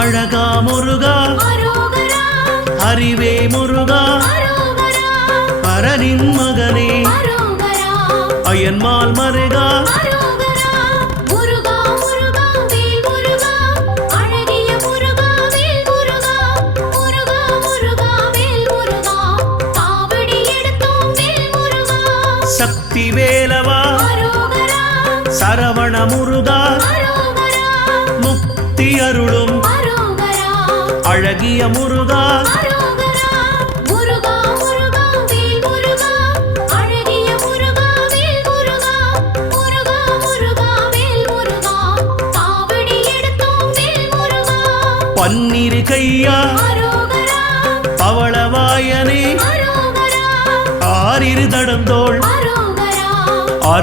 அழகா முருகா அறிவே முருகா பரனின் மகனே அயன்மால் மருகா சக்தி வேலவா சரவண முருகா முக்தி அருளும் அழகிய முருகா பன்னிரு கையா பவளவாயனே ஆறிரு தடந்தோள்